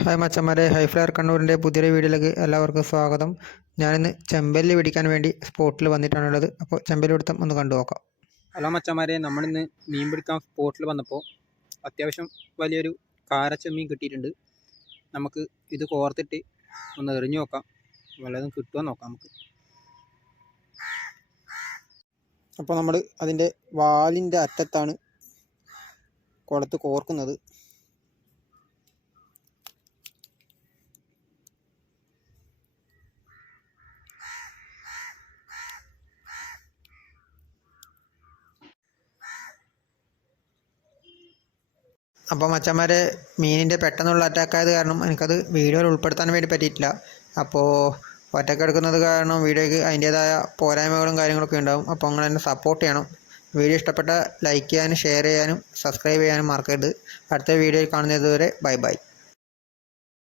Hi മച്ചന്മാരെ, ഹൈഫ്ലയർ കണ്ണൂരിൻ്റെ പുതിയൊരു വീഡിയോയിലേക്ക് എല്ലാവർക്കും സ്വാഗതം. ഞാനിന്ന് ചെമ്പല്ലി പിടിക്കാൻ വേണ്ടി സ്പോട്ടിൽ വന്നിട്ടാണുള്ളത്. അപ്പോൾ ചെമ്പല്ലി പിടുത്തം ഒന്ന് കണ്ടു നോക്കാം. ഹലോ മച്ചന്മാരെ, നമ്മളിന്ന് മീൻ പിടിക്കാൻ സ്പോട്ടിൽ വന്നപ്പോൾ അത്യാവശ്യം വലിയൊരു കാരച്ചെമ്മീൻ കിട്ടിയിട്ടുണ്ട്. നമുക്ക് ഇത് കോർത്തിട്ട് ഒന്ന് എറിഞ്ഞു നോക്കാം, വല്ലതും കിട്ടുമോ നോക്കാം നമുക്ക്. അപ്പോൾ നമ്മൾ അതിൻ്റെ വാലിൻ്റെ അറ്റത്താണ് കുളത്ത് കോർക്കുന്നത്. അപ്പോൾ മച്ചന്മാരെ, മീനിൻ്റെ പെട്ടെന്നുള്ള അറ്റാക്കായത് കാരണം എനിക്കത് വീഡിയോയിൽ ഉൾപ്പെടുത്താൻ വേണ്ടി പറ്റിയിട്ടില്ല. അപ്പോൾ ഒറ്റക്കെടുക്കുന്നത് കാരണം വീഡിയോയ്ക്ക് അതിൻ്റേതായ പോരായ്മകളും കാര്യങ്ങളൊക്കെ ഉണ്ടാകും. അപ്പോൾ നിങ്ങൾ എന്നെ സപ്പോർട്ട് ചെയ്യണം. വീഡിയോ ഇഷ്ടപ്പെട്ട ലൈക്ക് ചെയ്യാനും ഷെയർ ചെയ്യാനും സബ്സ്ക്രൈബ് ചെയ്യാനും മറക്കരുത്. അടുത്ത വീഡിയോയിൽ കാണുന്നത് വരെ ബൈ ബൈ.